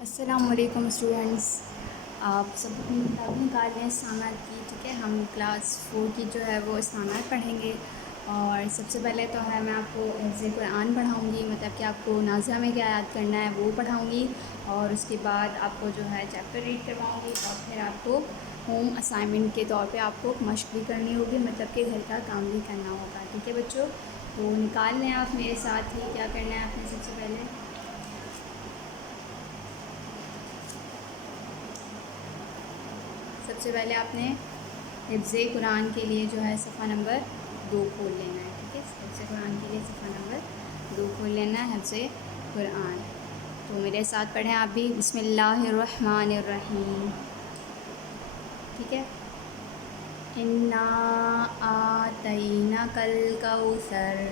السلام علیکم اسٹوڈنٹس، آپ سب اپنی کتابیں نکال لیں اسلامات کی. ٹھیک ہے، ہم کلاس 4 کی جو ہے وہ اسلامات پڑھیں گے. اور سب سے پہلے تو ہے میں آپ کو حفظ قرآن پڑھاؤں گی، مطلب کہ آپ کو نازیہ میں کیا یاد کرنا ہے وہ پڑھاؤں گی. اور اس کے بعد آپ کو جو ہے چیپٹر ریڈ کرواؤں گی، اور پھر آپ کو ہوم اسائنمنٹ کے طور پہ آپ کو مشق بھی کرنی ہوگی، مطلب کہ گھر کا کام بھی کرنا ہوگا. ٹھیک ہے بچوں، تو نکال لیں آپ میرے ساتھ ہی. کیا کرنا ہے آپ نے سب سے پہلے آپ نے حفظ قرآن کے لیے جو ہے صفحہ نمبر 2 کھول لینا ہے. ٹھیک ہے، حفظ قرآن کے لیے صفحہ نمبر 2 کھول لینا ہے، حفظ قرآن. تو میرے ساتھ پڑھیں آپ بھی. بسم اللہ الرحمن الرحیم. ٹھیک ہے، انا اعطیناک الکوثر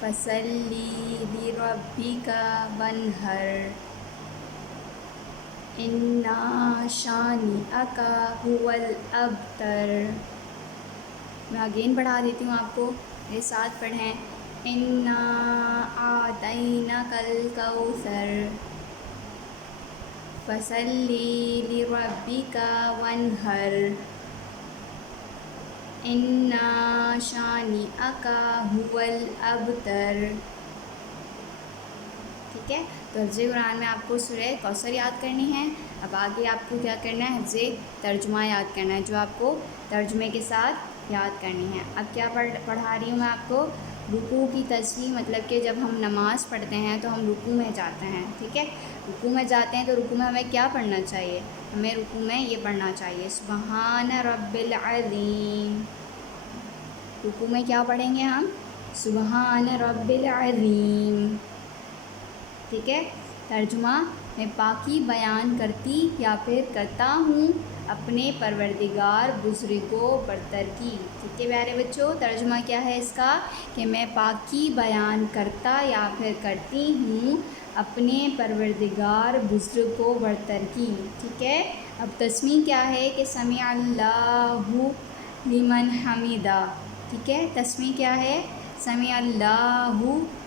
فصلی لربک وانحر انا شانئک ھو الابتر. میں اگین پڑھا دیتی ہوں آپ کو، میرے ساتھ پڑھیں. انا اعطیناک الکوثر فصلی لربک وانحر انا شانئک ھو الابتر. ٹھیک ہے، تو حفظ قرآن میں آپ کو سورہ کوثر یاد کرنی ہے. اب آگے آپ کو کیا کرنا ہے، حفظ ترجمہ یاد کرنا ہے، جو آپ کو ترجمے کے ساتھ یاد کرنی ہے. اب کیا پڑھا رہی ہوں میں آپ کو، رکوع کی تسبیح. مطلب کہ جب ہم نماز پڑھتے ہیں تو ہم رکوع میں جاتے ہیں. ٹھیک ہے، رکوع میں جاتے ہیں تو رکوع میں ہمیں کیا پڑھنا چاہیے، ہمیں رکوع میں یہ پڑھنا چاہیے، سبحان رب العظیم. رکوع میں کیا پڑھیں گے ہم، سبحان رب العظیم. ٹھیک ہے، ترجمہ، میں پاکی بیان کرتی یا پھر کرتا ہوں اپنے پروردگار بزرگ و برتر کی. ٹھیک ہے پیارے بچوں، ترجمہ کیا ہے اس کا، کہ میں پاکی بیان کرتا یا پھر کرتی ہوں اپنے پروردگار بزرگ و برتر کی. ٹھیک ہے، اب تسمیع کیا ہے کہ سمع اللہ لمن حمیدہ. ٹھیک ہے، تسمیع کیا ہے، سمع اللہ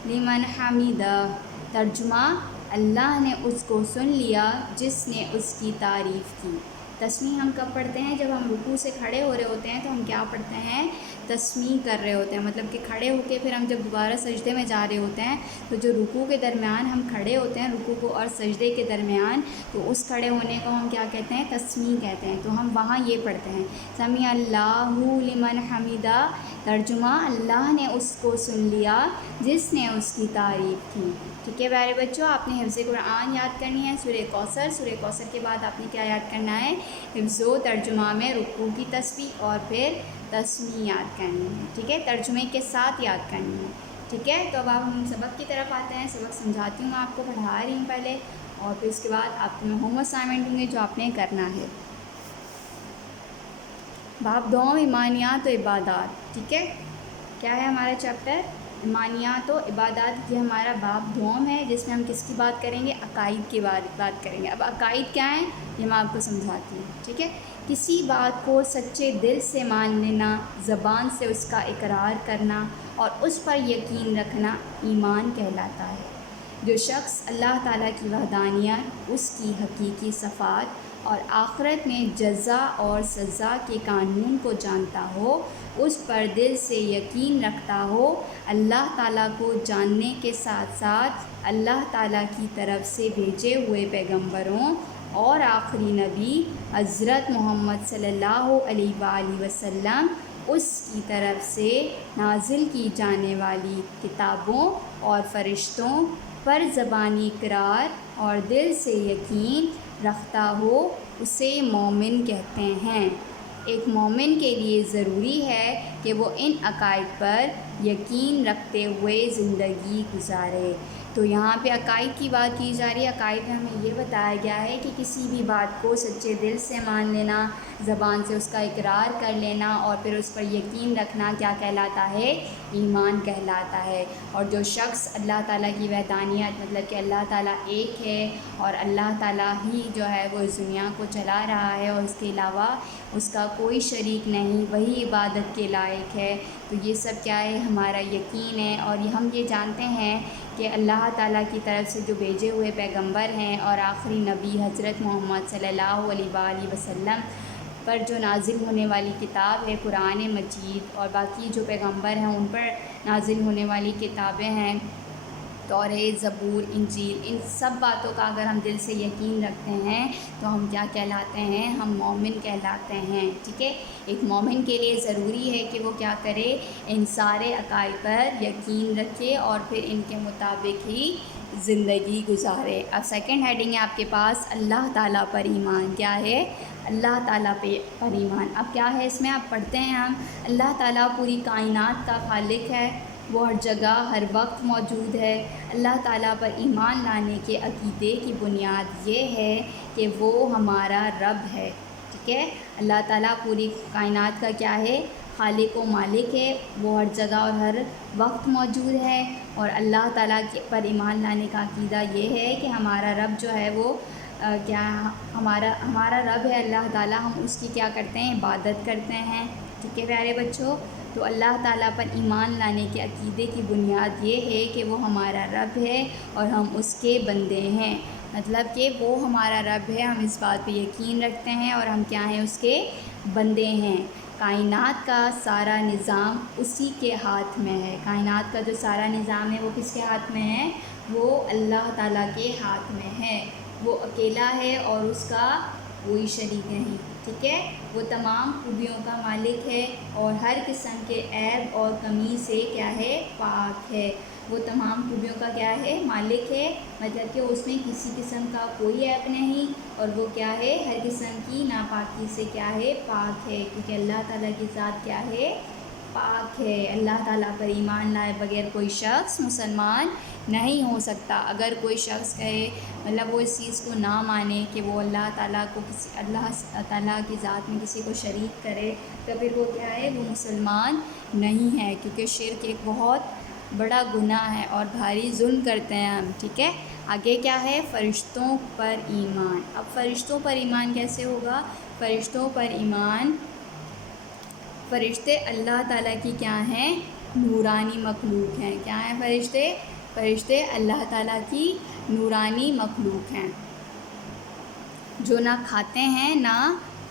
لمن حمیدہ. ترجمہ، اللہ نے اس کو سن لیا جس نے اس کی تعریف کی. تسمیع ہم کب پڑھتے ہیں، جب ہم رکوع سے کھڑے ہو رہے ہوتے ہیں تو ہم کیا پڑھتے ہیں، تسمیع کر رہے ہوتے ہیں. مطلب کہ کھڑے ہو کے پھر ہم جب دوبارہ سجدے میں جا رہے ہوتے ہیں تو جو رکوع کے درمیان ہم کھڑے ہوتے ہیں، رکوع کو اور سجدے کے درمیان، تو اس کھڑے ہونے کو ہم کیا کہتے ہیں، تسمیع کہتے ہیں. تو ہم وہاں یہ پڑھتے ہیں، سمع اللہ لمن حمیدہ. ترجمہ، اللہ نے اس کو سن لیا جس نے اس کی تعریف کی. ٹھیک ہے پیارے بچوں، آپ نے حفظ قرآن یاد کرنی ہے، سورہ کوثر. سورہ کوثر کے بعد آپ نے کیا یاد کرنا ہے، حفظ و ترجمہ میں رکوع کی تسبیح اور پھر تسمیع یاد کرنی ہے. ٹھیک ہے، ترجمے کے ساتھ یاد کرنی ہے. ٹھیک ہے، تو اب ہم سبق کی طرف آتے ہیں. سبق سمجھاتی ہوں، آپ کو پڑھا رہی ہوں پہلے، اور پھر اس کے بعد آپ کو ہوم اسائنمنٹ ہوں گے جو آپ نے کرنا ہے. باب دوم، ایمانیات و عبادات. ٹھیک ہے، کیا ہے ہمارا چیپٹر، ایمانیات و عبادات. یہ ہمارا باب دوم ہے جس میں ہم کس کی بات کریں گے، عقائد کی بات کریں گے. اب عقائد کیا ہیں یہ میں آپ کو سمجھاتی ہوں. ٹھیک ہے، کسی بات کو سچے دل سے مان لینا، زبان سے اس کا اقرار کرنا اور اس پر یقین رکھنا ایمان کہلاتا ہے. جو شخص اللہ تعالیٰ کی وحدانیت، اس کی حقیقی صفات اور آخرت میں جزا اور سزا کے قانون کو جانتا ہو، اس پر دل سے یقین رکھتا ہو، اللہ تعالیٰ کو جاننے کے ساتھ ساتھ اللہ تعالیٰ کی طرف سے بھیجے ہوئے پیغمبروں اور آخری نبی حضرت محمد صلی اللہ علیہ وآلہ وسلم، اس کی طرف سے نازل کی جانے والی کتابوں اور فرشتوں پر زبانی اقرار اور دل سے یقین رکھتا ہو، اسے مومن کہتے ہیں. ایک مومن کے لیے ضروری ہے کہ وہ ان عقائد پر یقین رکھتے ہوئے زندگی گزارے. تو یہاں پہ عقائد کی بات کی جا رہی ہے. عقائد میں ہمیں یہ بتایا گیا ہے کہ کسی بھی بات کو سچے دل سے مان لینا، زبان سے اس کا اقرار کر لینا اور پھر اس پر یقین رکھنا کیا کہلاتا ہے، ایمان کہلاتا ہے۔ اور جو شخص اللہ تعالیٰ کی وحدانیت مطلب کہ اللہ تعالیٰ ایک ہے اور اللہ تعالیٰ ہی جو ہے وہ اس دنیا کو چلا رہا ہے اور اس کے علاوہ اس کا کوئی شریک نہیں، وہی عبادت کے لائق ہے، تو یہ سب کیا ہے؟ ہمارا یقین ہے۔ اور ہم یہ جانتے ہیں کہ اللہ تعالیٰ کی طرف سے جو بھیجے ہوئے پیغمبر ہیں اور آخری نبی حضرت محمد صلی اللہ علیہ وآلہ وسلم پر جو نازل ہونے والی کتاب ہے قرآن مجید، اور باقی جو پیغمبر ہیں ان پر نازل ہونے والی کتابیں ہیں توریت، زبور، انجیل، ان سب باتوں کا اگر ہم دل سے یقین رکھتے ہیں تو ہم کیا کہلاتے ہیں؟ ہم مومن کہلاتے ہیں، ٹھیک ہے۔ ایک مومن کے لیے ضروری ہے کہ وہ کیا کرے؟ ان سارے عقائد پر یقین رکھے اور پھر ان کے مطابق ہی زندگی گزارے۔ اب سیکنڈ ہیڈنگ ہے آپ کے پاس اللہ تعالیٰ پر ایمان۔ کیا ہے؟ اللہ تعالیٰ پر ایمان۔ اب کیا ہے اس میں؟ آپ پڑھتے ہیں ہم اللہ تعالیٰ پوری کائنات کا خالق ہے، وہ ہر جگہ ہر وقت موجود ہے۔ اللہ تعالیٰ پر ایمان لانے کے عقیدے کی بنیاد یہ ہے کہ وہ ہمارا رب ہے، ٹھیک ہے۔ اللہ تعالیٰ پوری کائنات کا کیا ہے؟ خالق و مالک ہے، وہ ہر جگہ اور ہر وقت موجود ہے۔ اور اللہ تعالیٰ پر ایمان لانے کا عقیدہ یہ ہے کہ ہمارا رب جو ہے وہ ہمارا رب ہے اللہ تعالیٰ، ہم اس کی کیا کرتے ہیں؟ عبادت کرتے ہیں، ٹھیک ہے پیارے بچوں۔ تو اللہ تعالیٰ پر ایمان لانے کے عقیدے کی بنیاد یہ ہے کہ وہ ہمارا رب ہے اور ہم اس کے بندے ہیں، مطلب کہ وہ ہمارا رب ہے، ہم اس بات پہ یقین رکھتے ہیں اور ہم کیا ہیں؟ اس کے بندے ہیں۔ کائنات کا سارا نظام اسی کے ہاتھ میں ہے، کائنات کا جو سارا نظام ہے وہ کس کے ہاتھ میں ہے؟ وہ اللہ تعالیٰ کے ہاتھ میں ہے، وہ اکیلا ہے اور اس کا کوئی شریک نہیں، ٹھیک ہے۔ وہ تمام خوبیوں کا مالک ہے اور ہر قسم کے عیب اور کمی سے کیا ہے؟ پاک ہے۔ وہ تمام خوبیوں کا کیا ہے؟ مالک ہے، مطلب کہ اس میں کسی قسم کا کوئی عیب نہیں، اور وہ کیا ہے؟ ہر قسم کی ناپاکی سے کیا ہے؟ پاک ہے، کیونکہ اللہ تعالیٰ کی ذات کیا ہے؟ پاک ہے۔ اللہ تعالیٰ پر ایمان لائے بغیر کوئی شخص مسلمان نہیں ہو سکتا۔ اگر کوئی شخص کہے مطلب وہ اس چیز کو نہ مانے کہ وہ اللہ تعالیٰ کو اللہ تعالیٰ کی ذات میں کسی کو شریک کرے، تو پھر وہ کیا ہے؟ وہ مسلمان نہیں ہے، کیونکہ شرک ایک بہت بڑا گناہ ہے اور بھاری ظلم کرتے ہیں ہم، ٹھیک ہے۔ آگے کیا ہے؟ فرشتوں پر ایمان۔ اب فرشتوں پر ایمان کیسے ہوگا؟ فرشتوں پر ایمان، فرشتے اللہ تعالیٰ کی کیا ہیں؟ نورانی مخلوق ہیں۔ کیا ہیں فرشتے؟ فرشتے اللہ تعالیٰ کی نورانی مخلوق ہیں، جو نہ کھاتے ہیں نہ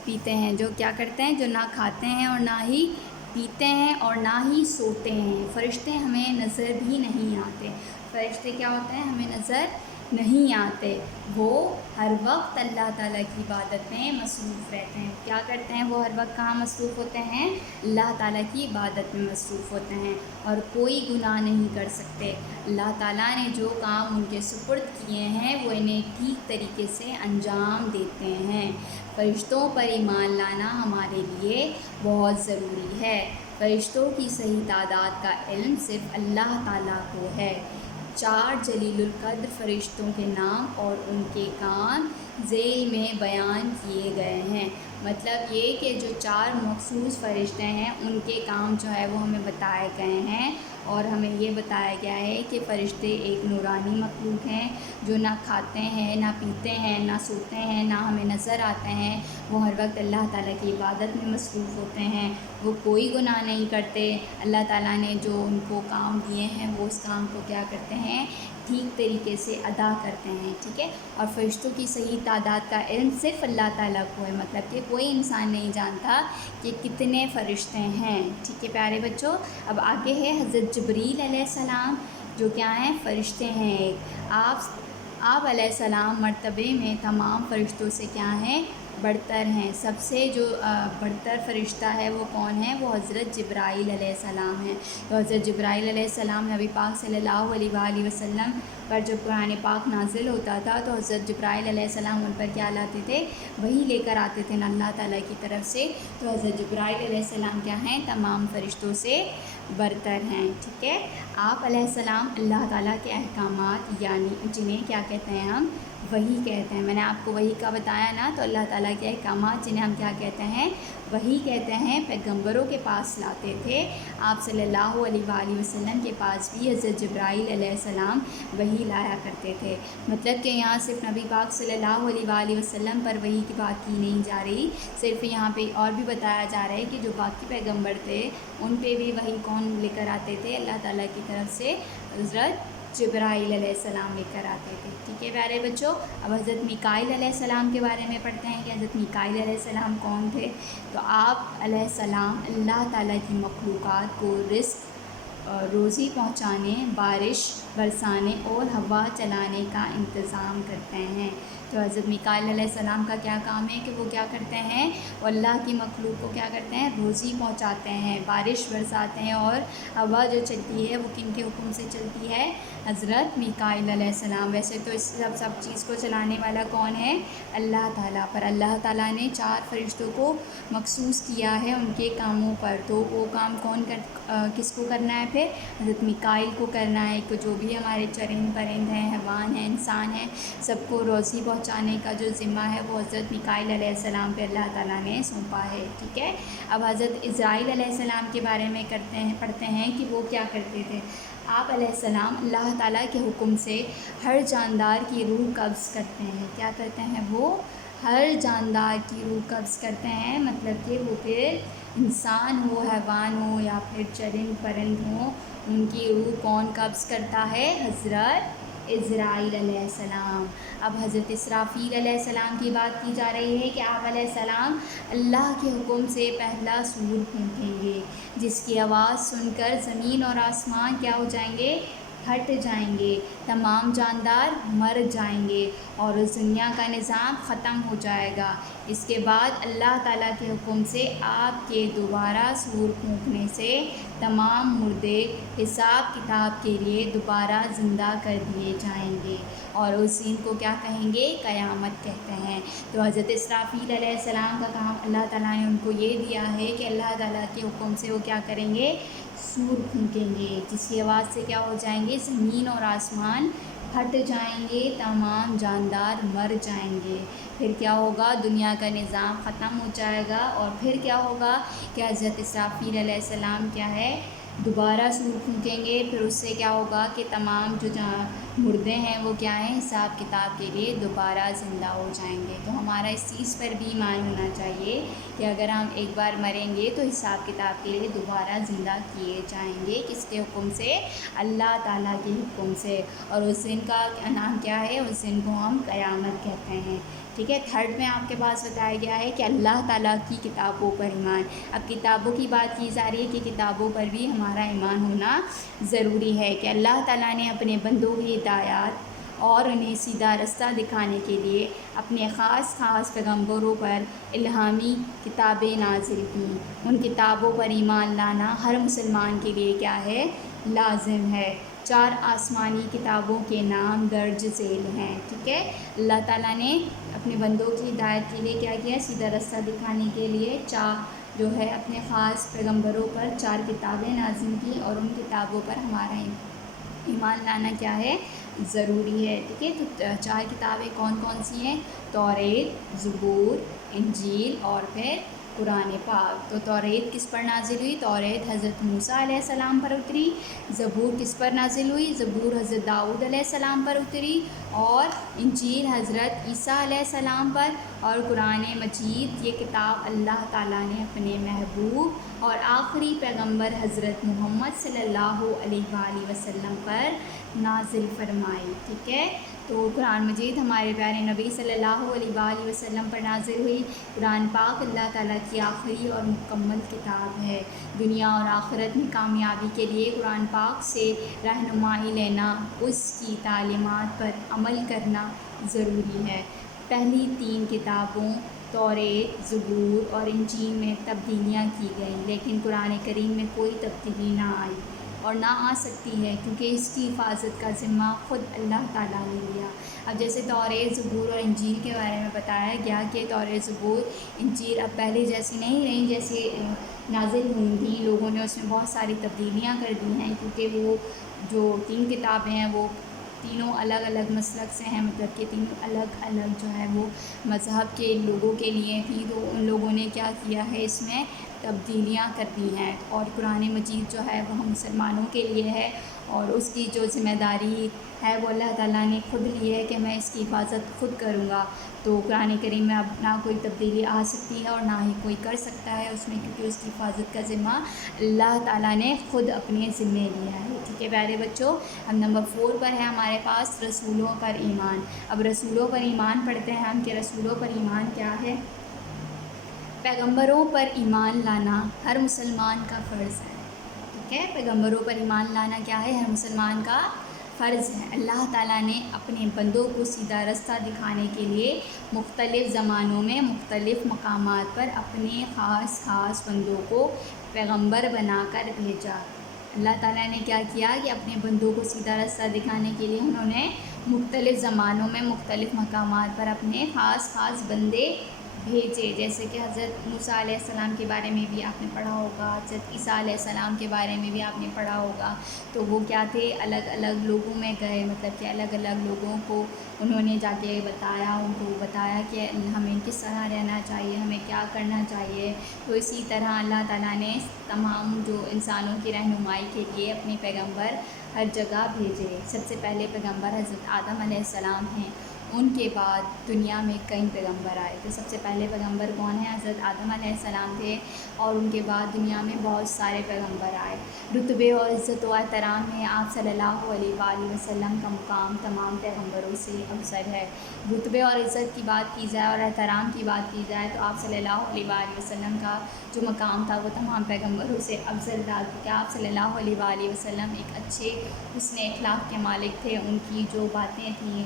پیتے ہیں، جو کیا کرتے ہیں؟ جو نہ کھاتے ہیں اور نہ ہی پیتے ہیں اور نہ ہی سوتے ہیں۔ فرشتے ہمیں نظر بھی نہیں آتے، فرشتے کیا ہوتے ہیں؟ ہمیں نظر نہیں آتے، وہ ہر وقت اللہ تعالیٰ کی عبادت میں مصروف رہتے ہیں۔ کیا کرتے ہیں وہ ہر وقت؟ کہاں مصروف ہوتے ہیں؟ اللہ تعالیٰ کی عبادت میں مصروف ہوتے ہیں اور کوئی گناہ نہیں کر سکتے۔ اللہ تعالیٰ نے جو کام ان کے سپرد کیے ہیں وہ انہیں ٹھیک طریقے سے انجام دیتے ہیں۔ فرشتوں پر ایمان لانا ہمارے لیے بہت ضروری ہے۔ فرشتوں کی صحیح تعداد کا علم صرف اللہ تعالیٰ کو ہے۔ 4 جلیل القدر فرشتوں کے نام اور ان کے کام ذیل میں بیان کیے گئے ہیں، مطلب یہ کہ جو 4 مخصوص فرشتے ہیں ان کے کام جو ہے وہ ہمیں بتائے گئے ہیں، اور ہمیں یہ بتایا گیا ہے کہ فرشتے ایک نورانی مخلوق ہیں جو نہ کھاتے ہیں نہ پیتے ہیں نہ سوتے ہیں نہ ہمیں نظر آتے ہیں، وہ ہر وقت اللہ تعالیٰ کی عبادت میں مصروف ہوتے ہیں، وہ کوئی گناہ نہیں کرتے، اللہ تعالیٰ نے جو ان کو کام دیے ہیں وہ اس کام کو کیا کرتے ہیں؟ ٹھیک طریقے سے ادا کرتے ہیں، ٹھیک ہے۔ اور فرشتوں کی صحیح تعداد کا علم صرف اللہ تعالیٰ کو ہے، مطلب کہ کوئی انسان نہیں جانتا کہ کتنے فرشتے ہیں، ٹھیک ہے پیارے بچوں۔ اب آگے ہے حضرت جبریل علیہ السلام، جو کیا ہیں؟ فرشتے ہیں۔ آپ علیہ السلام مرتبے میں تمام فرشتوں سے کیا ہیں؟ برتر ہیں۔ سب سے جو برتر فرشتہ ہے وہ کون ہے؟ وہ حضرت جبرائیل علیہ السلام ہیں۔ تو حضرت جبرائیل علیہ السلام نبی پاک صلی اللہ علیہ وآلہ وسلم پر جب قرآن پاک نازل ہوتا تھا تو حضرت جبرائیل علیہ السلام ان پر کیا لاتے تھے؟ وہی لے کر آتے تھے اللہ تعالیٰ کی طرف سے۔ تو حضرت جبرائیل علیہ السلام کیا ہیں؟ تمام فرشتوں سے برتر ہیں، ٹھیک ہے۔ آپ علیہ السلام اللہ تعالیٰ کے احکامات، یعنی جنہیں کیا کہتے ہیں ہم؟ وہی کہتے ہیں۔ میں نے آپ کو وہی کا بتایا نا، تو اللہ تعالیٰ کے احکامات جنہیں ہم کیا کہتے ہیں، وہی کہتے ہیں، پیغمبروں کے پاس لاتے تھے۔ آپ صلی اللہ علیہ وآلہ وسلم کے پاس بھی حضرت جبرائیل علیہ السلام وہی لایا کرتے تھے۔ مطلب کہ یہاں صرف نبی پاک صلی اللہ علیہ وآلہ وسلم پر وہی کی بات کی نہیں جا رہی، صرف یہاں پہ اور بھی بتایا جا رہا ہے کہ جو باقی پیغمبر تھے ان پہ بھی وہی کون لے کر آتے تھے، اللہ تعالیٰ کی طرف سے حضرت جبرائیل علیہ السلام لے کر آتے تھے۔ ٹھیک ہے پیارے بچوں، اب حضرت میکائیل علیہ السلام کے بارے میں پڑھتے ہیں کہ حضرت میکائیل علیہ السلام کون تھے۔ تو آپ علیہ السلام اللہ تعالیٰ کی مخلوقات کو رزق، روزی پہنچانے، بارش برسانے اور ہوا چلانے کا انتظام کرتے ہیں۔ تو حضرت میکائیل علیہ السلام کا کیا کام ہے کہ وہ کیا کرتے ہیں، وہ اللہ کی مخلوق کو کیا کرتے ہیں، روزی پہنچاتے ہیں، بارش برساتے ہیں، اور ہوا جو چلتی ہے وہ کن کے حکم سے چلتی ہے، حضرت میکائیل علیہ السلام۔ ویسے تو اس سب چیز کو چلانے والا کون ہے، اللہ تعالیٰ، پر اللہ تعالیٰ نے 4 فرشتوں کو مخصوص کیا ہے ان کے کاموں پر، تو وہ کام کس کو کرنا ہے پھر، حضرت میکائیل کو کرنا ہے، کہ جو بھی ہمارے چرند پرند ہیں، حیوان ہیں، انسان ہیں، سب کو روزی پہنچانے کا جو ذمہ ہے وہ حضرت میکائیل علیہ السلام پہ اللہ تعالیٰ نے سونپا ہے۔ ٹھیک ہے، اب حضرت عزرائیل علیہ السلام کے بارے میں پڑھتے ہیں کہ وہ کیا کرتے تھے۔ آپ علیہ السلام اللہ تعالیٰ کے حکم سے ہر جاندار کی روح قبض کرتے ہیں۔ کیا کرتے ہیں وہ، ہر جاندار کی روح قبض کرتے ہیں، مطلب کہ وہ پھر انسان ہو، حیوان ہو، یا پھر چرند پرند ہوں، ان کی روح کون قبض کرتا ہے، حضرت عزرائیل علیہ السلام۔ اب حضرت اسرافیل علیہ السلام کی بات کی جا رہی ہے کہ آپ علیہ السلام اللہ کے حکم سے پہلا سور پھونکیں گے، جس کی آواز سن کر زمین اور آسمان کیا ہو جائیں گے، ہٹ جائیں گے، تمام جاندار مر جائیں گے، اور اس دنیا کا نظام ختم ہو جائے گا۔ اس کے بعد اللہ تعالیٰ کے حکم سے آپ کے دوبارہ سور پھونکنے سے تمام مردے حساب کتاب کے لیے دوبارہ زندہ کر دیے جائیں گے، اور اس دن کو کیا کہیں گے، قیامت کہتے ہیں۔ تو حضرت اسرافیل علیہ السلام کا کام اللہ تعالیٰ نے ان کو یہ دیا ہے کہ اللہ تعالیٰ کے حکم سے وہ کیا کریں گے، سور پھونکیں گے، جس کی آواز سے کیا ہو جائیں گے، زمین اور آسمان ہٹ جائیں گے، تمام جاندار مر جائیں گے۔ پھر کیا ہوگا، دنیا کا نظام ختم ہو جائے گا، اور پھر کیا ہوگا کہ حضرت اسرافیل علیہ السلام کیا ہے، دوبارہ سور پھونکیں گے، پھر اس سے کیا ہوگا کہ تمام جو مردے ہیں وہ کیا ہیں، حساب کتاب کے لیے دوبارہ زندہ ہو جائیں گے۔ تو ہمارا اس چیز پر بھی ایمان ہونا چاہیے کہ اگر ہم ایک بار مریں گے تو حساب کتاب کے لیے دوبارہ زندہ کیے جائیں گے، کس کے حکم سے، اللہ تعالیٰ کے حکم سے، اور اس دن کا نام کیا ہے، اس دن کو ہم قیامت کہتے ہیں۔ ٹھیک ہے، تھرڈ میں آپ کے پاس بتایا گیا ہے کہ اللہ تعالیٰ کی کتابوں پر ایمان۔ اب کتابوں کی بات کی جا رہی ہے کہ کتابوں پر بھی ہمارا ایمان ہونا ضروری ہے، کہ اللہ تعالیٰ نے اپنے بندوں کی ہدایات اور انہیں سیدھا رستہ دکھانے کے لیے اپنے خاص پیغمبروں پر الہامی کتابیں نازل کیں۔ ان کتابوں پر ایمان لانا ہر مسلمان کے لیے کیا ہے، لازم ہے۔ 4 آسمانی کتابوں کے نام درج ذیل ہیں۔ ٹھیک ہے، اللہ تعالیٰ نے اپنے بندوں کی ہدایت کے لیے کیا کیا، سیدھا رستہ دکھانے کے لیے جو ہے اپنے خاص پیغمبروں پر 4 کتابیں نازل کی، اور ان کتابوں پر ہمارا ایمان لانا کیا ہے، ضروری ہے۔ ٹھیک ہے، تو 4 کتابیں کون کون سی ہیں، توریت، زبور، انجیل اور پھر قرآن پاک۔ تو توریت کس پر نازل ہوئی، توریت حضرت موسیٰ علیہ السلام پر اتری۔ زبور کس پر نازل ہوئی، زبور حضرت داؤد علیہ السلام پر اتری، اور انجیل حضرت عیسیٰ علیہ السلام پر، اور قرآن مجید یہ کتاب اللہ تعالیٰ نے اپنے محبوب اور آخری پیغمبر حضرت محمد صلی اللہ علیہ وآلہ وسلم پر نازل فرمائی۔ ٹھیک ہے، تو قرآن مجید ہمارے پیارے نبی صلی اللہ علیہ وآلہ وسلم پر نازل ہوئی۔ قرآن پاک اللہ تعالیٰ کی آخری اور مکمل کتاب ہے۔ دنیا اور آخرت میں کامیابی کے لیے قرآن پاک سے رہنمائی لینا، اس کی تعلیمات پر عمل کرنا ضروری ہے۔ پہلی 3 کتابوں توریت، زبور اور انجیل میں تبدیلیاں کی گئیں، لیکن قرآن کریم میں کوئی تبدیلی نہ آئی اور نہ آ سکتی ہے، کیونکہ اس کی حفاظت کا ذمہ خود اللہ تعالیٰ نے لیا۔ اب جیسے توریت، زبور اور انجیل کے بارے میں بتایا گیا کہ توریت، زبور، انجیل اب پہلے جیسی نہیں رہیں، جیسے نازل ہوئی تھیں، لوگوں نے اس میں بہت ساری تبدیلیاں کر دی ہیں، کیونکہ وہ جو 3 کتابیں ہیں وہ تینوں الگ الگ مسلک سے ہیں، مطلب کہ تینوں الگ الگ جو ہے وہ مذہب کے لوگوں کے لیے تھی، تو ان لوگوں نے کیا کیا ہے اس میں تبدیلیاں کر دی ہیں، اور قرآن مجید جو ہے وہ ہم مسلمانوں کے لیے ہے، اور اس کی جو ذمہ داری ہے وہ اللہ تعالیٰ نے خود لی ہے کہ میں اس کی حفاظت خود کروں گا۔ تو قرآن کریم میں اب نہ کوئی تبدیلی آ سکتی ہے اور نہ ہی کوئی کر سکتا ہے اس میں، کیونکہ اس کی حفاظت کا ذمہ اللہ تعالیٰ نے خود اپنے ذمے لیا ہے۔ ٹھیک ہے پیارے بچوں، اب نمبر 4 پر ہے ہمارے پاس رسولوں پر ایمان۔ اب رسولوں پر ایمان پڑھتے ہیں ہم کہ رسولوں پر ایمان کیا ہے۔ پیغمبروں پر ایمان لانا ہر مسلمان کا فرض ہے۔ ٹھیک ہے، پیغمبروں پر ایمان لانا کیا ہے، ہر مسلمان کا فرض ہے۔ اللہ تعالیٰ نے اپنے بندوں کو سیدھا رستہ دکھانے کے لیے مختلف زمانوں میں مختلف مقامات پر اپنے خاص خاص بندوں کو پیغمبر بنا کر بھیجا۔ اللہ تعالیٰ نے کیا کیا کہ اپنے بندوں کو سیدھا رستہ دکھانے کے لیے انہوں نے مختلف زمانوں میں مختلف مقامات پر اپنے خاص خاص بندے بھیجے، جیسے کہ حضرت موسیٰ علیہ السلام کے بارے میں بھی آپ نے پڑھا ہوگا، حضرت عیسیٰ علیہ السلام کے بارے میں بھی آپ نے پڑھا ہوگا۔ تو وہ کیا تھے، الگ الگ لوگوں میں گئے، مطلب کہ الگ الگ لوگوں کو انہوں نے جا کے بتایا، ان کو بتایا کہ ہمیں کس طرح رہنا چاہیے، ہمیں کیا کرنا چاہیے۔ تو اسی طرح اللہ تعالیٰ نے تمام جو انسانوں کی رہنمائی کے لیے اپنے پیغمبر ہر جگہ بھیجے۔ سب سے پہلے پیغمبر حضرت آدم علیہ السلام ہیں، ان کے بعد دنیا میں کئی پیغمبر آئے۔ تو سب سے پہلے پیغمبر کون ہیں، حضرت آدم علیہ السلام تھے، اور ان کے بعد دنیا میں بہت سارے پیغمبر آئے۔ رتبے اور عزت و احترام میں آپ صلی اللہ علیہ وآلہ وسلم کا مقام تمام پیغمبروں سے افضل ہے۔ رتبے اور عزت کی بات کی جائے اور احترام کی بات کی جائے تو آپ صلی اللہ علیہ وآلہ وسلم کا جو مقام تھا وہ تمام پیغمبروں سے افضل تھا، کیونکہ آپ صلی اللہ علیہ وآلہ وسلم ایک اچھے حسن اخلاق کے مالک تھے۔ ان کی جو باتیں تھیں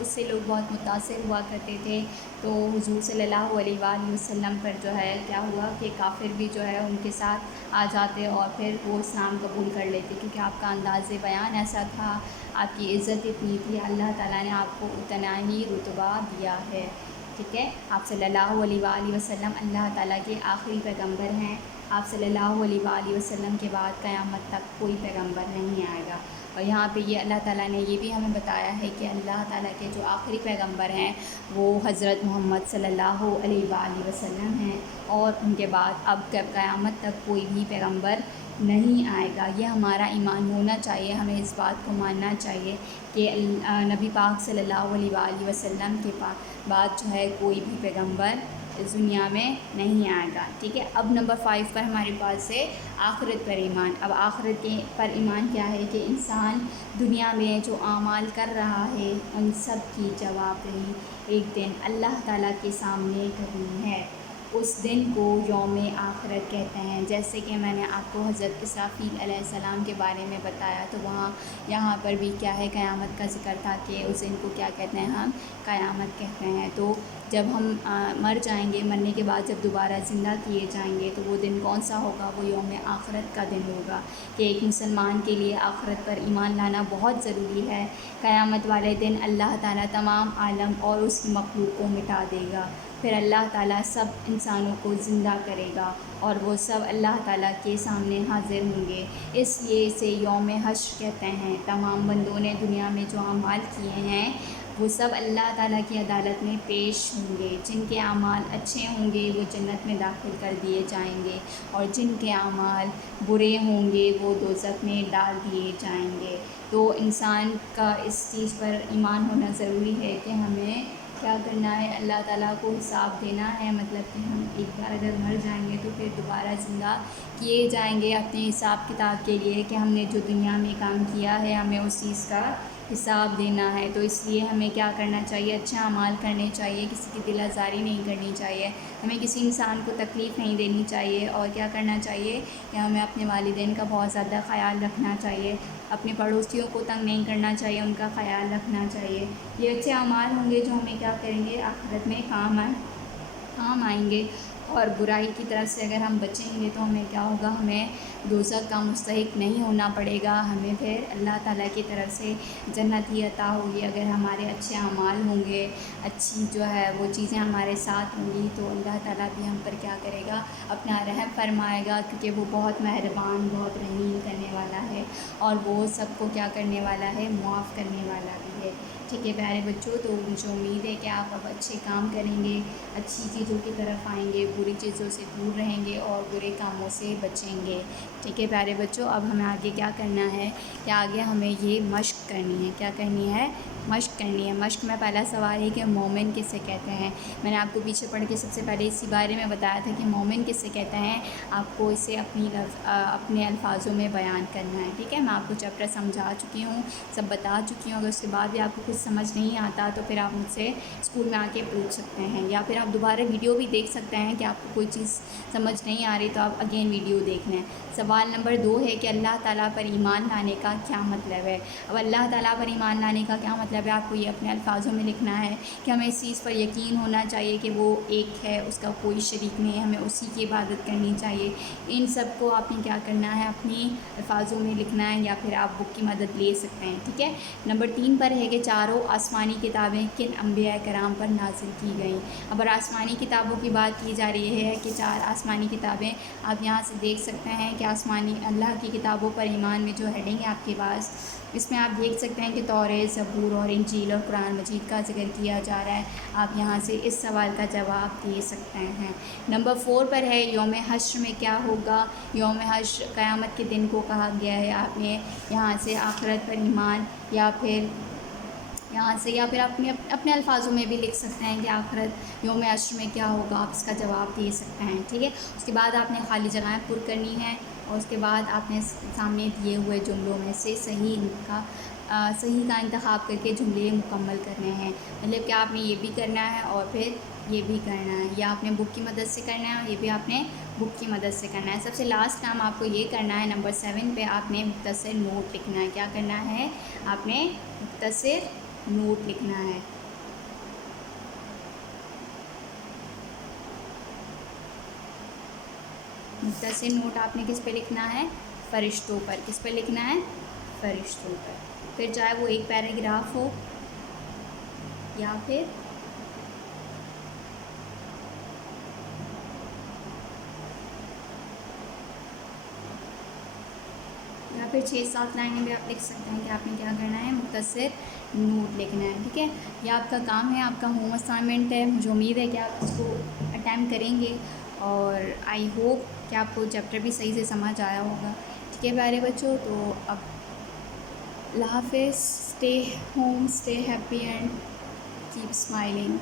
اس سے لوگ بہت متاثر ہوا کرتے تھے۔ تو حضور صلی اللہ علیہ وآلہ وسلم پر جو ہے کیا ہوا کہ کافر بھی جو ہے ان کے ساتھ آ جاتے اور پھر وہ اسلام قبول کر لیتے، کیونکہ آپ کا انداز بیان ایسا تھا، آپ کی عزت اتنی تھی، اللہ تعالیٰ نے آپ کو اتنا ہی رتبہ دیا ہے۔ ٹھیک ہے، آپ صلی اللہ علیہ وآلہ وسلم اللہ تعالیٰ کے آخری پیغمبر ہیں۔ آپ صلی اللہ علیہ وآلہ وسلم کے بعد قیامت تک کوئی پیغمبر نہیں آئے گا۔ اور یہاں پہ یہ اللہ تعالیٰ نے یہ بھی ہمیں بتایا ہے کہ اللہ تعالیٰ کے جو آخری پیغمبر ہیں وہ حضرت محمد صلی اللہ علیہ وآلہ وسلم ہیں، اور ان کے بعد اب قیامت تک کوئی بھی پیغمبر نہیں آئے گا۔ یہ ہمارا ایمان ہونا چاہیے، ہمیں اس بات کو ماننا چاہیے کہ نبی پاک صلی اللہ علیہ وآلہ وسلم کے بعد جو ہے کوئی بھی پیغمبر اس دنیا میں نہیں آئے گا۔ ٹھیک ہے، اب نمبر 5 پر ہمارے پاس ہے آخرت پر ایمان۔ اب آخرت کے پر ایمان کیا ہے کہ انسان دنیا میں جو اعمال کر رہا ہے ان سب کی جواب دہی ایک دن اللہ تعالیٰ کے سامنے کرنی ہے۔ اس دن کو یوم آخرت کہتے ہیں، جیسے کہ میں نے آپ کو حضرت اسرافیل علیہ السلام کے بارے میں بتایا، تو یہاں پر بھی کیا ہے قیامت کا ذکر تھا کہ اس دن کو کیا کہتے ہیں، ہم قیامت کہتے ہیں۔ تو جب ہم مر جائیں گے، مرنے کے بعد جب دوبارہ زندہ کیے جائیں گے تو وہ دن کون سا ہوگا، وہ یوم آخرت کا دن ہوگا، کہ ایک مسلمان کے لیے آخرت پر ایمان لانا بہت ضروری ہے۔ قیامت والے دن اللہ تعالیٰ تمام عالم اور اس کی مخلوق کو مٹا دے گا، پھر اللہ تعالیٰ سب انسانوں کو زندہ کرے گا اور وہ سب اللہ تعالیٰ کے سامنے حاضر ہوں گے۔ اس لیے اسے یوم حشر کہتے ہیں۔ تمام بندوں نے دنیا میں جو اعمال کیے ہیں وہ سب اللہ تعالیٰ کی عدالت میں پیش ہوں گے۔ جن کے اعمال اچھے ہوں گے وہ جنت میں داخل کر دیے جائیں گے، اور جن کے اعمال برے ہوں گے وہ دوزخ میں ڈال دیے جائیں گے۔ تو انسان کا اس چیز پر ایمان ہونا ضروری ہے کہ ہمیں کیا کرنا ہے، اللہ تعالیٰ کو حساب دینا ہے، مطلب کہ ہم ایک بار اگر مر جائیں گے تو پھر دوبارہ زندہ کیے جائیں گے اپنے حساب کتاب کے لیے، کہ ہم نے جو دنیا میں کام کیا ہے ہمیں اس چیز کا حساب دینا ہے۔ تو اس لیے ہمیں کیا کرنا چاہیے، اچھے اعمال کرنے چاہیے، کسی کی دل آزاری نہیں کرنی چاہیے، ہمیں کسی انسان کو تکلیف نہیں دینی چاہیے، اور کیا کرنا چاہیے کہ ہمیں اپنے والدین کا بہت زیادہ خیال رکھنا چاہیے، اپنے پڑوسیوں کو تنگ نہیں کرنا چاہیے، ان کا خیال رکھنا چاہیے۔ یہ اچھے اعمال ہوں گے جو ہمیں کیا کریں گے، آخرت میں کام آئیں گے۔ اور برائی کی طرف سے اگر ہم بچیں گے تو ہمیں کیا ہوگا، ہمیں دوزخ کا مستحق نہیں ہونا پڑے گا، ہمیں پھر اللہ تعالیٰ کی طرف سے جنت ہی عطا ہوگی۔ اگر ہمارے اچھے اعمال ہوں گے، اچھی جو ہے وہ چیزیں ہمارے ساتھ ہوں گی تو اللہ تعالیٰ بھی ہم پر کیا کرے گا، اپنا رحم فرمائے گا، کیونکہ وہ بہت مہربان، بہت رحیم کرنے والا ہے اور وہ سب کو کیا کرنے والا ہے، معاف کرنے والا بھی ہے۔ ٹھیک ہے پیارے بچوں، تو مجھے امید ہے کہ آپ اب اچھے کام کریں گے، اچھی چیزوں کی طرف آئیں گے، بری چیزوں سے دور رہیں گے اور برے کاموں سے بچیں گے۔ ٹھیک ہے پیارے بچوں، اب ہمیں آگے کیا کرنا ہے کہ آگے ہمیں یہ مشق کرنی ہے۔ کیا کرنی ہے؟ مشق کرنی ہے۔ مشق میں پہلا سوال ہے کہ مومن کسے کہتے ہیں۔ میں نے آپ کو پیچھے پڑھ کے سب سے پہلے اسی بارے میں بتایا تھا کہ مومن کسے کہتے ہیں، آپ کو اسے اپنے الفاظوں میں بیان کرنا ہے۔ ٹھیک ہے، میں آپ کو چیپٹر سمجھا چکی ہوں، سب بتا چکی ہوں۔ اگر اس کے بعد بھی آپ کو کچھ سمجھ نہیں آتا تو پھر آپ مجھ سے اسکول میں آ کے پوچھ سکتے ہیں، یا پھر آپ دوبارہ ویڈیو بھی دیکھ سکتے ہیں کہ آپ کو کوئی چیز سمجھ نہیں آ رہی تو آپ اگین ویڈیو دیکھ لیں۔ سوال نمبر 2 ہے کہ اللہ تعالیٰ پر ایمان لانے کا کیا مطلب ہے۔ اب اللہ تعالیٰ پر ایمان لانے کا کیا مطلب ہے، آپ کو یہ اپنے الفاظوں میں لکھنا ہے کہ ہمیں اس چیز پر یقین ہونا چاہیے کہ وہ ایک ہے، اس کا کوئی شریک نہیں ہے، ہمیں اسی کی عبادت کرنی چاہیے۔ ان سب کو آپ نے کیا کرنا ہے، اپنی الفاظوں میں لکھنا ہے، یا پھر آپ بک کی مدد لے سکتے ہیں۔ ٹھیک ہے، نمبر 3 پر ہے کہ چاروں آسمانی کتابیں کن انبیاء کرام پر نازل کی گئیں۔ اب آسمانی کتابوں کی بات کی جا رہی ہے کہ 4 آسمانی کتابیں، آپ یہاں سے دیکھ سکتے ہیں کہ آسمانی اللہ کی کتابوں پر ایمان میں جو ہیڈنگ ہے آپ کے پاس، اس میں آپ دیکھ سکتے ہیں کہ توریت، زبور اور انجیل اور قرآن مجید کا ذکر کیا جا رہا ہے۔ آپ یہاں سے اس سوال کا جواب دے سکتے ہیں۔ نمبر 4 پر ہے یوم حشر میں کیا ہوگا۔ یوم حشر قیامت کے دن کو کہا گیا ہے۔ آپ نے یہاں سے آخرت پر ایمان، یا پھر یہاں سے یا پھر اپنے الفاظوں میں بھی لکھ سکتے ہیں کہ آخرت یوم حشر میں کیا ہوگا، آپ اس کا جواب دے سکتے ہیں۔ ٹھیک ہے، اس کے بعد آپ نے خالی جگہیں پر کرنی ہے اور اس کے بعد آپ نے سامنے دیے ہوئے جملوں میں سے صحیح کا انتخاب کر کے جملے مکمل کرنے ہیں۔ مطلب کہ آپ نے یہ بھی کرنا ہے اور پھر یہ بھی کرنا ہے، یا آپ نے بک کی مدد سے کرنا ہے اور یہ بھی آپ نے بک کی مدد سے کرنا ہے۔ سب سے لاسٹ کام آپ کو یہ کرنا ہے، نمبر 7 پہ آپ نے مختصر نوٹ لکھنا ہے۔ کیا کرنا ہے؟ آپ نے مختصر نوٹ لکھنا ہے۔ مختصر نوٹ آپ نے کس پہ لکھنا ہے؟ فرشتوں پر۔ کس پہ لکھنا ہے؟ فرشتوں پر۔ پھر چاہے وہ ایک پیراگراف ہو یا پھر 6-7 لائنیں بھی آپ لکھ سکتے ہیں کہ آپ نے کیا کرنا ہے، مختصر نوٹ لکھنا ہے۔ ٹھیک ہے، یہ آپ کا کام ہے، آپ کا ہوم اسائنمنٹ ہے۔ مجھے امید ہے کہ آپ اس کو اٹیمپٹ کریں گے اور آئی ہوپ کہ آپ کو چیپٹر بھی صحیح سے سمجھ آیا ہوگا۔ ٹھیک ہے پیارے بچوں، تو اب اللہ حافظ، stay home, stay happy and keep smiling.